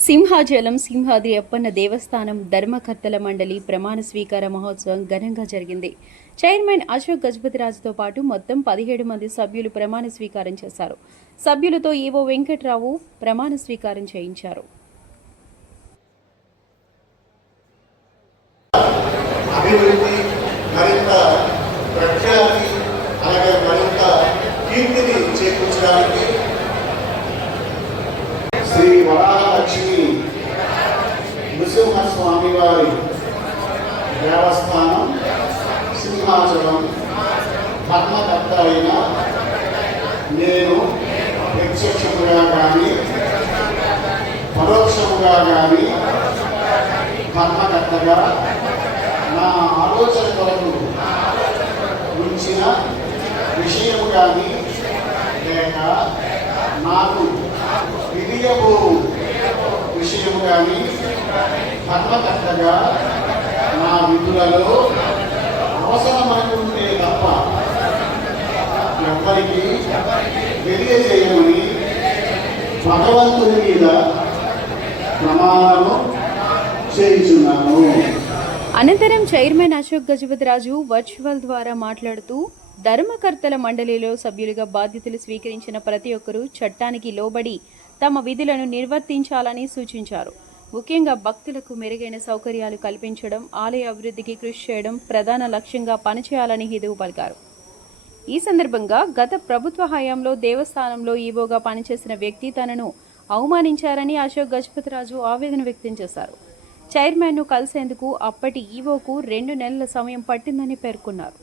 సింహాచలం సింహాద్రి అప్పన్న దేవస్థానం ధర్మకర్తల మండలి ప్రమాణ స్వీకార మహోత్సవం ఘనంగా జరిగింది. చైర్మన్ అశోక్ గజపతిరాజుతో పాటు మొత్తం 17 మంది సభ్యులు ప్రమాణ స్వీకారం చేశారు. సభ్యులతో ఈవో వెంకట్రావు ప్రమాణ స్వీకారం చేయించారు. శ్రీ వరాహలక్ష్మి నృసింహస్వామి వారి దేవస్థానం సింహాచలం ధర్మకర్త అయిన నేను ప్రత్యక్షముగా కానీ పరోక్షముగా కానీ ధర్మకర్తగా నా ఆలోచన కొరకు ఉంచిన విషయము కానీ లేక నాకు విధియబో విషయం కానీ ధర్మకర్తగా నా విధులలో అవసరమనుకుంటే తప్ప ఎవ్వరికి తెలియజేయమని భగవంతుని మీద ప్రమాణము చేయించున్నాను. అనంతరం చైర్మన్ అశోక్ గజపతిరాజు వర్చువల్ ద్వారా మాట్లాడుతూ ధర్మకర్తల మండలిలో సభ్యులుగా బాధ్యతలు స్వీకరించిన ప్రతి ఒక్కరూ చట్టానికి లోబడి తమ విధులను నిర్వర్తించాలని సూచించారు. ముఖ్యంగా భక్తులకు మెరుగైన సౌకర్యాలు కల్పించడం, ఆలయ అభివృద్ధికి కృషి చేయడం ప్రధాన లక్ష్యంగా పనిచేయాలని హితవు పలికారు. ఈ సందర్భంగా గత ప్రభుత్వ హయాంలో దేవస్థానంలో ఈవోగా పనిచేసిన వ్యక్తి తనను అవమానించారని అశోక్ గజపతిరాజు ఆవేదన వ్యక్తం చేశారు. చైర్మన్ను కలిసేందుకు అప్పటి ఈవోకు 2 నెలల సమయం పట్టిందని పేర్కొన్నారు.